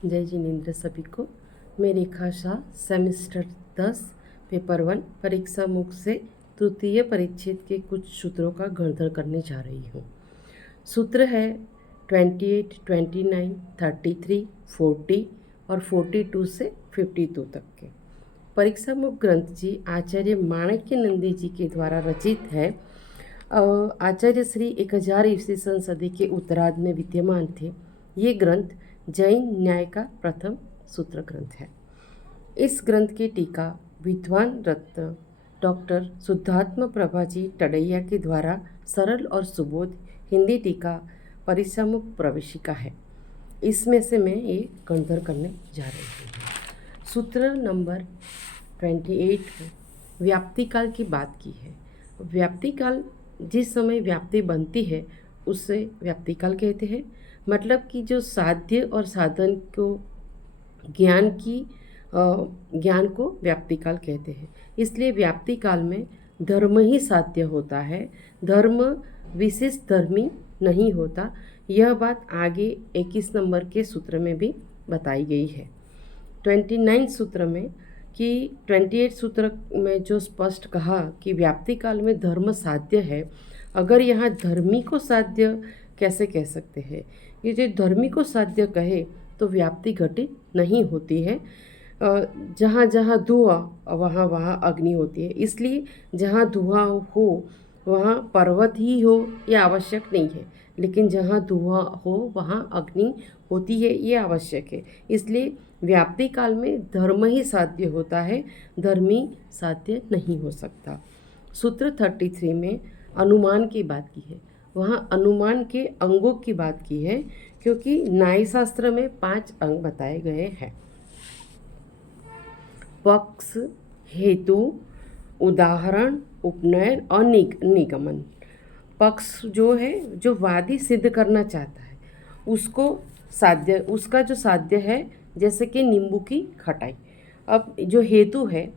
जय जिनेन्द्र सभी को। मैं रेखा शाह सेमेस्टर 10 पेपर 1 परीक्षा मुख से तृतीय परिच्छेद के कुछ सूत्रों का गणन करने जा रही हूँ। सूत्र है 28, 29, 33, 40 और 42 से 52 तक के। परीक्षा मुख ग्रंथ जी आचार्य माणक्य नंदी जी के द्वारा रचित है। आचार्य श्री 1000 ईस्वी सदी के उत्तरार्ध में विद्यमान थे। ये ग्रंथ जैन न्याय का प्रथम सूत्र ग्रंथ है। इस ग्रंथ की टीका विद्वान रत्न डॉक्टर शुद्धात्म प्रभा जी टडैया के द्वारा सरल और सुबोध हिंदी टीका परीक्षामुख प्रवेशिका है। इसमें से मैं ये गणन करने जा रही हूँ। सूत्र नंबर 28 में व्याप्ति काल की बात की है। व्याप्ति काल जिस समय व्याप्ति बनती है उसे व्याप्ति काल कहते हैं। मतलब कि जो साध्य और साधन को ज्ञान को व्याप्ति काल कहते हैं। इसलिए व्याप्ति काल में धर्म ही साध्य होता है, धर्म विशेष धर्मी नहीं होता। यह बात आगे 21 नंबर के सूत्र में भी बताई गई है। 29 सूत्र में कि 28 सूत्र में जो स्पष्ट कहा कि व्याप्ति काल में धर्म साध्य है, अगर यहाँ धर्मी को साध्य कैसे कह सकते हैं? ये जो धर्मी को साध्य कहे तो व्याप्ति घटित नहीं होती है। जहाँ जहाँ धुआं वहाँ वहाँ अग्नि होती है। इसलिए जहाँ धुआं हो वहाँ पर्वत ही हो ये आवश्यक नहीं है, लेकिन जहाँ धुआं हो वहाँ अग्नि होती है ये आवश्यक है। इसलिए व्याप्ति काल में धर्म ही साध्य होता है, धर्मी साध्य नहीं हो सकता। सूत्र 33 में अनुमान की बात की है। वहाँ अनुमान के अंगों की बात की है, क्योंकि न्यायशास्त्र में 5 अंग बताए गए हैं। पक्ष, हेतु, उदाहरण, उपनयन और निगमन। पक्ष जो है, जो वादी सिद्ध करना चाहता है उसका जो साध्य है, जैसे कि नींबू की खटाई। अब जो हेतु है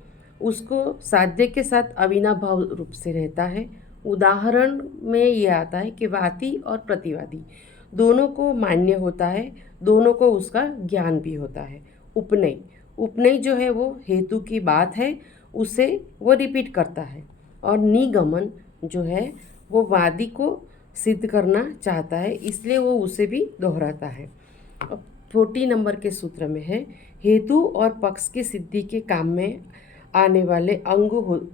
उसको साध्य के साथ अविनाभाव रूप से रहता है। उदाहरण में ये आता है कि वादी और प्रतिवादी दोनों को मान्य होता है, दोनों को उसका ज्ञान भी होता है। उपनय जो है वो हेतु की बात है, उसे वो रिपीट करता है। और निगमन जो है वो वादी को सिद्ध करना चाहता है, इसलिए वो उसे भी दोहराता है। 40 नंबर के सूत्र में है हेतु और पक्ष की सिद्धि के काम में आने वाले अंग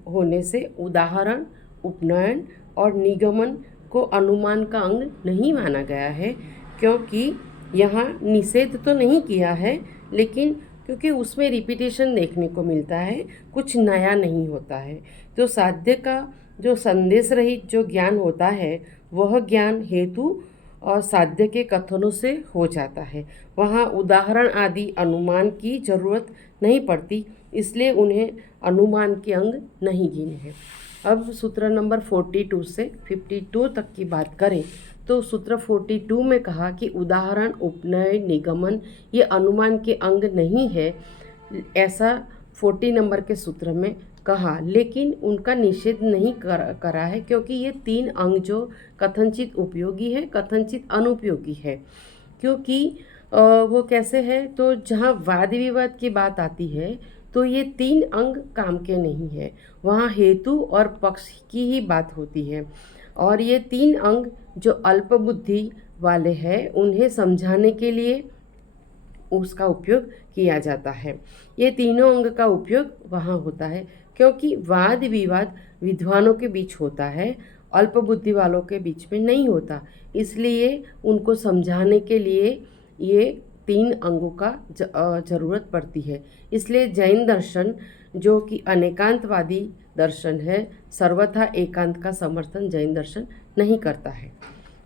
होने से उदाहरण, उपनयन और निगमन को अनुमान का अंग नहीं माना गया है, क्योंकि यहाँ निषेध तो नहीं किया है, लेकिन क्योंकि उसमें रिपीटेशन देखने को मिलता है, कुछ नया नहीं होता है। तो साध्य का जो संदेश रहित जो ज्ञान होता है वह ज्ञान हेतु और साध्य के कथनों से हो जाता है। वहाँ उदाहरण आदि अनुमान की जरूरत नहीं पड़ती, इसलिए उन्हें अनुमान के अंग नहीं गिने हैं। अब सूत्र नंबर 42 से 52 तक की बात करें तो सूत्र 42 में कहा कि उदाहरण, उपनय, निगमन ये अनुमान के अंग नहीं है, ऐसा 40 नंबर के सूत्र में कहा, लेकिन उनका निषेध नहीं करा है, क्योंकि ये 3 अंग जो कथनचित उपयोगी है, कथनचित अनुपयोगी है। क्योंकि वो कैसे है, तो जहाँ वाद विवाद की बात आती है तो ये 3 अंग काम के नहीं है, वहाँ हेतु और पक्ष की ही बात होती है। और ये 3 अंग जो अल्प बुद्धि वाले हैं उन्हें समझाने के लिए उसका उपयोग किया जाता है। ये तीनों अंग का उपयोग वहाँ होता है, क्योंकि वाद विवाद विद्वानों के बीच होता है, अल्प बुद्धि वालों के बीच में नहीं होता। इसलिए उनको समझाने के लिए ये 3 अंगों का ज़रूरत पड़ती है। इसलिए जैन दर्शन जो कि अनेकांतवादी दर्शन है, सर्वथा एकांत का समर्थन जैन दर्शन नहीं करता है।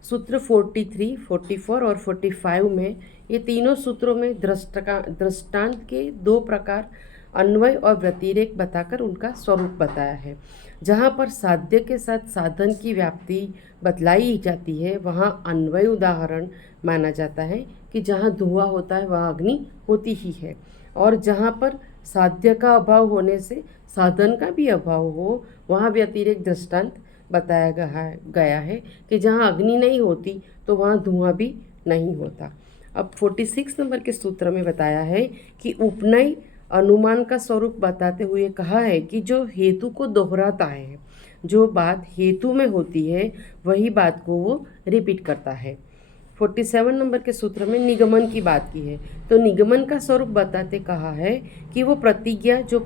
सूत्र 43, 44 और 45 में ये तीनों सूत्रों में दृष्टांत के 2 प्रकार अन्वय और व्यतिरेक बताकर उनका स्वरूप बताया है। जहाँ पर साध्य के साथ साधन की व्याप्ति बतलाई जाती है वहाँ अन्वय उदाहरण माना जाता है कि जहाँ धुआं होता है वहाँ अग्नि होती ही है, और जहाँ पर साध्य का अभाव होने से साधन का भी अभाव हो वहाँ व्यतिरेक दृष्टांत बताया गया है कि जहाँ अग्नि नहीं होती तो वहाँ धुआं भी नहीं होता। अब 46 नंबर के सूत्र में बताया है कि उपनय अनुमान का स्वरूप बताते हुए कहा है कि जो हेतु को दोहराता है, जो बात हेतु में होती है वही बात को वो रिपीट करता है। 47 नंबर के सूत्र में निगमन की बात की है, तो निगमन का स्वरूप बताते कहा है कि वो प्रतिज्ञा जो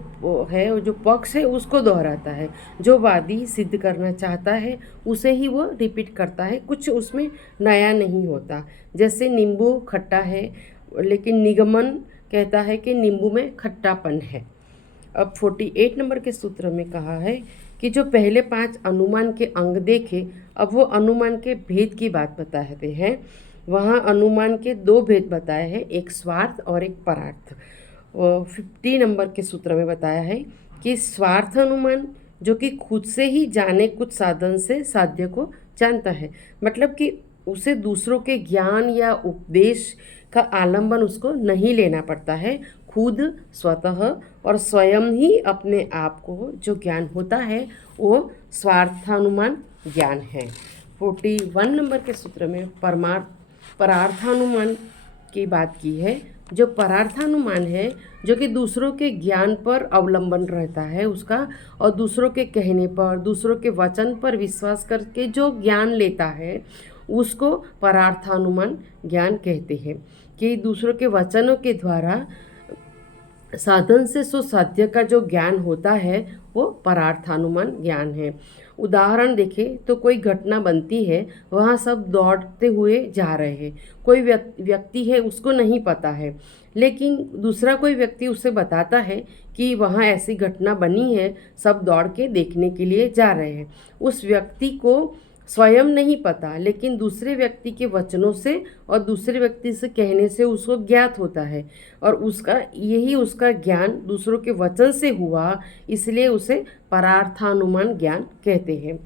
है, जो पक्ष है उसको दोहराता है, जो वादी सिद्ध करना चाहता है उसे ही वो रिपीट करता है, कुछ उसमें नया नहीं होता। जैसे नींबू खट्टा है, लेकिन निगमन कहता है कि नींबू में खट्टापन है। अब 48 नंबर के सूत्र में कहा है कि जो पहले 5 अनुमान के अंग देखे, अब वो अनुमान के भेद की बात बताते हैं। वहाँ अनुमान के 2 भेद बताए हैं, एक स्वार्थ और एक परार्थ। 50 नंबर के सूत्र में बताया है कि स्वार्थ अनुमान जो कि खुद से ही जाने कुछ साधन से साध्य को जानता है, मतलब कि उसे दूसरों के ज्ञान या उपदेश का आलंबन उसको नहीं लेना पड़ता है, खुद स्वतः और स्वयं ही अपने आप को जो ज्ञान होता है वो स्वार्थानुमान ज्ञान है। 41 नंबर के सूत्र में परार्थानुमान की बात की है। जो परार्थानुमान है जो कि दूसरों के ज्ञान पर अवलंबन रहता है उसका, और दूसरों के कहने पर, दूसरों के वचन पर विश्वास करके जो ज्ञान लेता है उसको परार्थानुमान ज्ञान कहते हैं, कि दूसरों के वचनों के द्वारा साधन से सुसाध्य का जो ज्ञान होता है वो परार्थानुमान ज्ञान है। उदाहरण देखें तो कोई घटना बनती है, वहाँ सब दौड़ते हुए जा रहे हैं, कोई व्यक्ति है उसको नहीं पता है, लेकिन दूसरा कोई व्यक्ति उसे बताता है कि वहाँ ऐसी घटना बनी है, सब दौड़ के देखने के लिए जा रहे हैं। उस व्यक्ति को स्वयं नहीं पता, लेकिन दूसरे व्यक्ति के वचनों से और दूसरे व्यक्ति से कहने से उसको ज्ञात होता है, और उसका ज्ञान दूसरों के वचन से हुआ, इसलिए उसे परार्थानुमान ज्ञान कहते हैं।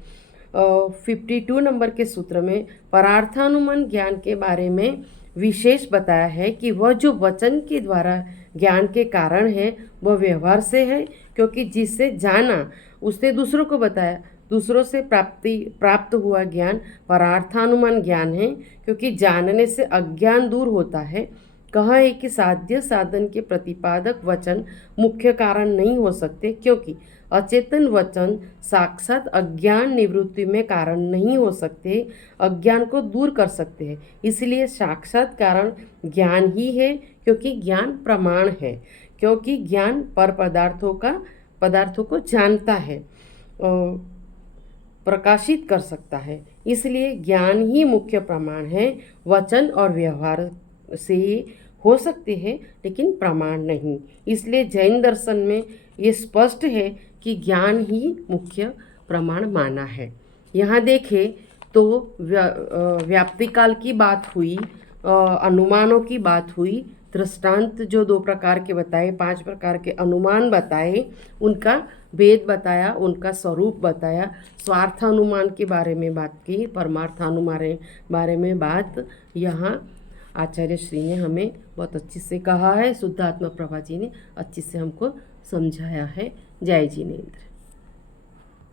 52 नंबर के सूत्र में परार्थानुमान ज्ञान के बारे में विशेष बताया है कि वह जो वचन के द्वारा ज्ञान के कारण है वह व्यवहार से है, क्योंकि जिससे जाना उसने दूसरों को बताया, दूसरों से प्राप्त हुआ ज्ञान परार्थानुमान ज्ञान है, क्योंकि जानने से अज्ञान दूर होता है। कहा है कि साध्य साधन के प्रतिपादक वचन मुख्य कारण नहीं हो सकते, क्योंकि अचेतन वचन साक्षात अज्ञान निवृत्ति में कारण नहीं हो सकते, अज्ञान को दूर कर सकते हैं। इसलिए साक्षात कारण ज्ञान ही है, क्योंकि ज्ञान प्रमाण है, क्योंकि ज्ञान पर पदार्थों को जानता है, प्रकाशित कर सकता है, इसलिए ज्ञान ही मुख्य प्रमाण है। वचन और व्यवहार से हो सकते हैं लेकिन प्रमाण नहीं। इसलिए जैन दर्शन में ये स्पष्ट है कि ज्ञान ही मुख्य प्रमाण माना है। यहाँ देखें तो व्याप्तिकाल की बात हुई, अनुमानों की बात हुई, दृष्टांत जो 2 प्रकार के बताए, 5 प्रकार के अनुमान बताए, उनका भेद बताया, उनका स्वरूप बताया, स्वार्थ अनुमान के बारे में बात की, परमार्थ अनुमान बारे में बात यहाँ आचार्य श्री ने हमें बहुत अच्छी से कहा है, शुद्धात्मा प्रभा जी ने अच्छी से हमको समझाया है। जय जिनेंद्र।